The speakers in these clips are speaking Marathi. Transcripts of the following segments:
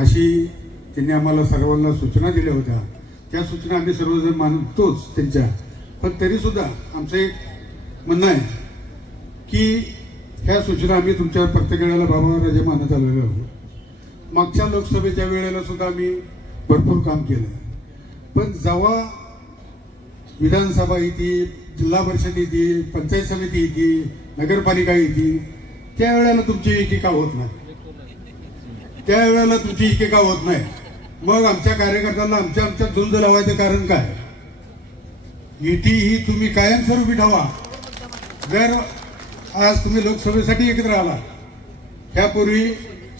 अशी त्यांनी आम्हाला सर्वांना सूचना दिल्या होत्या। त्या सूचना आम्ही सर्वजण मानतोच त्यांच्या, पण तरी सुद्धा आमचं एक म्हणणं आहे की ह्या सूचना आम्ही तुमच्या प्रत्येक वेळेला बाबाराजे मानत आलेलो आहोत। मागच्या लोकसभेच्या वेळेला सुद्धा आम्ही भरपूर काम केलं, पण जेव्हा विधानसभा येते, जिल्हा परिषद येते, पंचायत समिती येते, नगरपालिका येते, त्यावेळेला तुमची एकेका होत नाही, त्यावेळेला तुमची एकेका होत नाही। मग आमच्या कार्यकर्त्यांना आमच्या झुंज लावायचं कारण काय? युती ही तुम्ही कायमस्वरूपी ठेवा। जर आज तुम्ही लोकसभेसाठी एकत्र आला, ह्यापूर्वी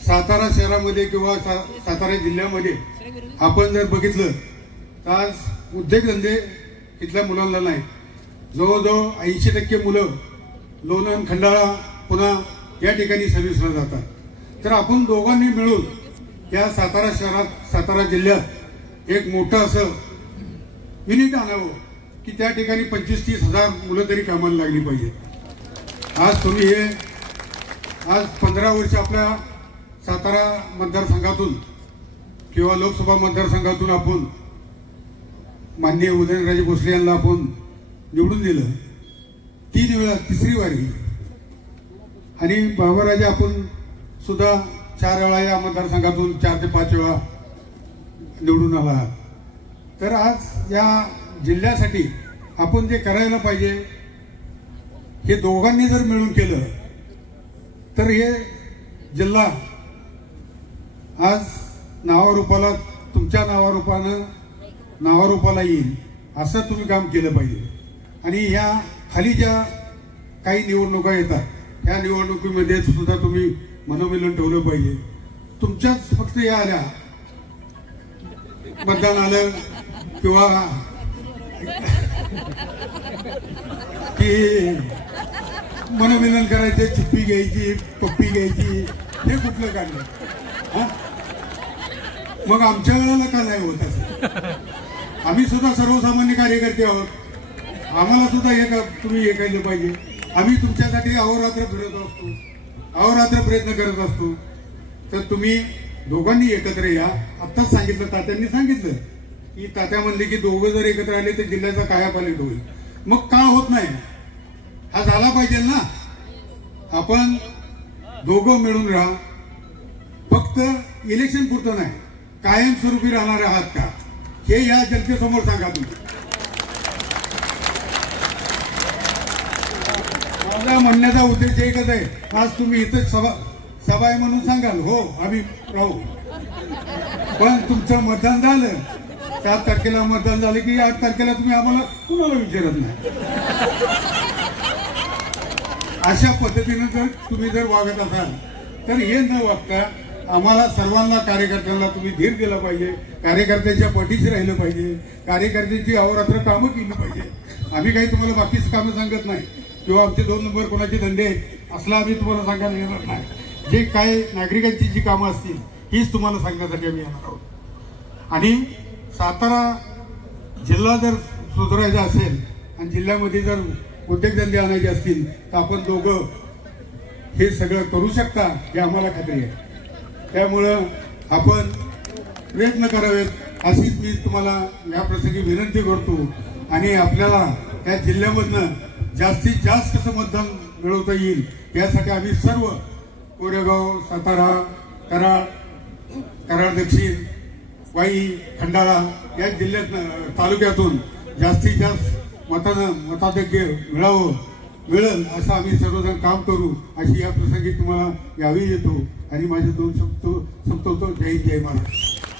सातारा शहरामध्ये किंवा सातारा जिल्ह्यामध्ये आपण जर बघितलं तर आज उद्योगधंदे इथल्या मुलांना नाही। जवळजवळ 80% मुलं लोणंद, खंडाळा, पुन्हा या ठिकाणी सर्व्हिसला जातात। तर आपण दोघांनी मिळून या सातारा शहरात, सातारा जिल्ह्यात एक मोठं असं युनिट आणावं की त्या ठिकाणी 25-30 हजार मुलं तरी कामाला लागली पाहिजे। आज तुम्ही हे आज 15 वर्ष आपल्या सातारा मतदारसंघातून किंवा लोकसभा मतदारसंघातून आपण माननीय उदयनराजे भोसले यांना आपण निवडून दिलं 3 वेळा, तिसरी वारी। आणि बाबाराजे आपण सुद्धा 4 वेळा या मतदारसंघातून 4 ते 5 वेळा निवडून आला। तर आज या जिल्ह्यासाठी आपण जे करायला पाहिजे हे दोघांनी जर मिळून केलं तर हे जिल्हा आज नावारूपाला, तुमच्या नावारूपाला येईल असं तुम्ही काम केलं पाहिजे। आणि ह्या खाली ज्या काही निवडणुका येतात, ह्या निवडणुकीमध्ये सुद्धा तुम्ही मनोमिलन ठेवलं पाहिजे। तुमच्याच फक्त या आल्या मतदान आलं किंवा की मनोमिलन करायचे, चिप्पी घ्यायची, पप्पी घ्यायची, हे कुठलं काढलं? मग आमच्या वेळेला का नाही होत असं? आम्ही सुद्धा सर्वसामान्य कार्यकर्ते आहोत, आम्हाला सुद्धा हे तुम्ही हे केलं पाहिजे। आम्ही तुमच्यासाठी अहोरात्र फिरत असतो, अहोरात्र प्रयत्न करत असतो। तर तुम्ही दोघांनी एकत्र या। आत्ताच सांगितलं, तात्यांनी सांगितलं की तात्या म्हणले की दोघं जर एकत्र आले तर जिल्ह्याचा कायापालट होईल। मग का होत नाही? हा झाला पाहिजे ना। आपण दोघं मिळून राहा, फक्त इलेक्शन पुरतं नाही, कायमस्वरूपी राहणार आहात का हे या जनतेसमोर सांगा तुम्ही। माझा म्हणण्याचा उद्देश एकच आहे, आज तुम्ही इथं सभा आहे म्हणून सांगाल हो आम्ही राहू, पण तुमचं मतदान झालं 7 तारखेला मतदान झालं की 8 तारखेला तुम्ही आम्हाला कुणाला विचारत नाही। अशा पद्धतीने जर तुम्ही वागत असाल तर हे न वागता आम्हाला सर्वांना, कार्यकर्त्यांना तुम्ही धीर दिला पाहिजे, कार्यकर्त्यांच्या पाठीशी राहिलं पाहिजे, कार्यकर्त्यांची अहोरात्र कामं केली पाहिजे। आम्ही काही तुम्हाला बाकीच कामं सांगत नाही किंवा आमचे 2 नंबर कोणाचे धंदे आहेत असला आम्ही तुम्हाला सांगायला येणार नाही। जे काय नागरिकांची जी कामं असतील हीच तुम्हाला सांगण्यासाठी आम्ही येणार आहोत। आणि सातारा जिल्हा जर सुधारायचा असेल आणि जिल्ह्यामध्ये जर उद्योगधंदे आणायचे असतील तर आपण दोघं हे सगळं करू शकता हे आम्हाला खात्री आहे। त्यामुळं आपण प्रयत्न करावेत अशीच मी तुम्हाला या प्रसंगी विनंती करतो। आणि आपल्याला या जिल्ह्यामधनं जास्तीत जास्त कसं मतदान मिळवता येईल यासाठी आम्ही सर्व कोरेगाव, सातारा, कराड दक्षिण, वाई, खंडाळा या जिल्ह्यात तालुक्यातून जास्तीत जास्त मताधिक्य मिळेल असं आम्ही सर्वजण काम करू अशी या प्रसंगी तुम्हाला यावी येतो। आणि माझे 2 शब्द संपवतो। जय हिंद, जय महाराष्ट्र।